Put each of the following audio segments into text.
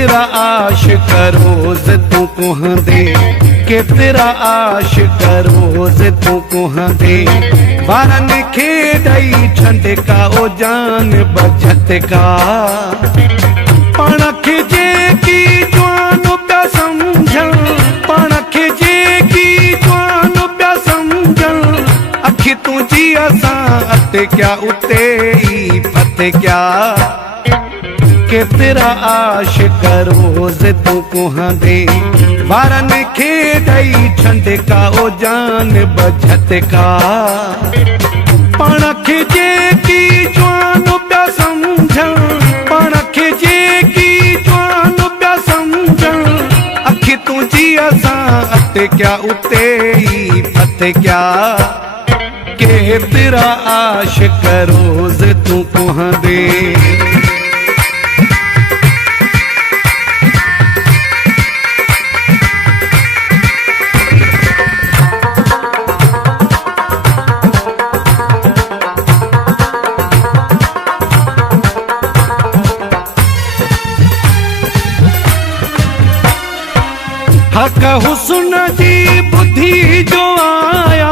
तेरा आशिक रोज तू कुहंदे के तेरा आशिक रोज तू कुहंदे वारन खेडई छंड का ओ जान बचत का पणख जे की जवान प्या समझन पणख जे की जवान प्या समझन अखी तुझी असा अत क्या उते ही फत क्या के तेरा आशिक रोज तू कुहंदे वारन खेडई छंड का ओ जान बचत का पणख जे की जवान प्या समझन पणख जे की जवान प्या समझन अखी तुझी असा अत क्या उते ही फत क्या के तेरा आशिक रोज तू कुहंदे हक हुस्न जी बुद्धि जो आया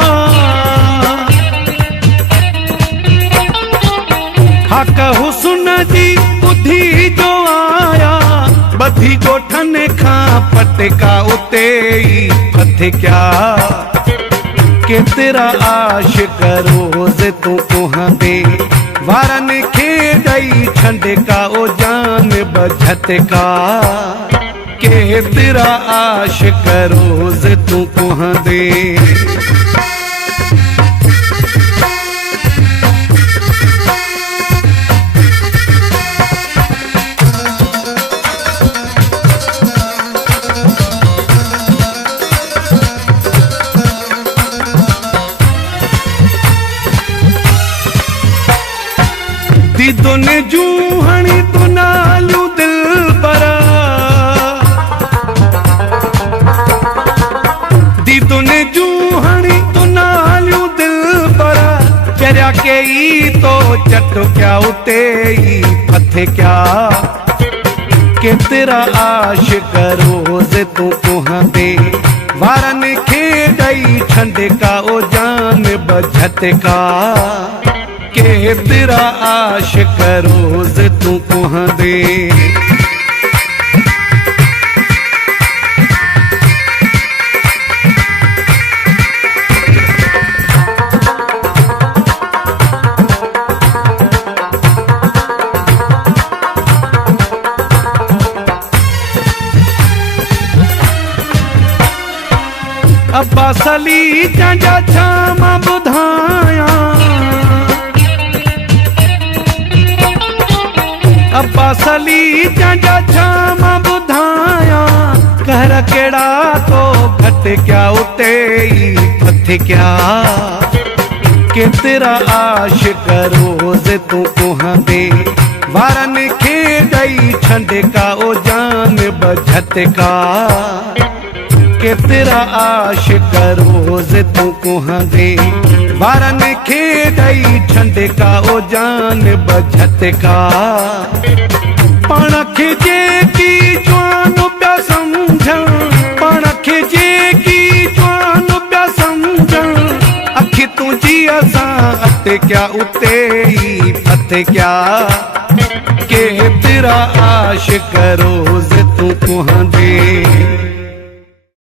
हक हुस्न जी बुद्धि जो आया बधी गोठन खां पटका उते ही फत क्या के तेरा आशिक रोज तू कुहंदे वारन खेडई छंड का ओ जान बचत का के तेरा आशिक रोज तू कुहंदे दीदो ने जूहणी तू नालू दिल बरा दीदो ने जूहणी तू नालू दिल बरा चरिया के ई तो चट क्या उते ही फत क्या के तेरा आशिक रोज तू कुहंदे वारन खेडई छंड का ओ जान बचत का के तेरा आशिक रोज तू कुहंदे अब्बास अली जा छामा बुधाया अब्बास अली जा छामा बुधाया कहर केड़ा तो घट क्या उते ही फत क्या के तेरा आशिक रोज तू कुहंदे वारन खेडई छंड का ओ जान बचत का के तेरा आशिक रोज तू कुहंदे वारन खेडई छंड का ओ जान बचत का पणख जे की जवान प्या समझन पणख जे की जवान प्या समझन अखी तुझी असा अत क्या उते ही फत क्या के तेरा आशिक रोज तू कुहंदे।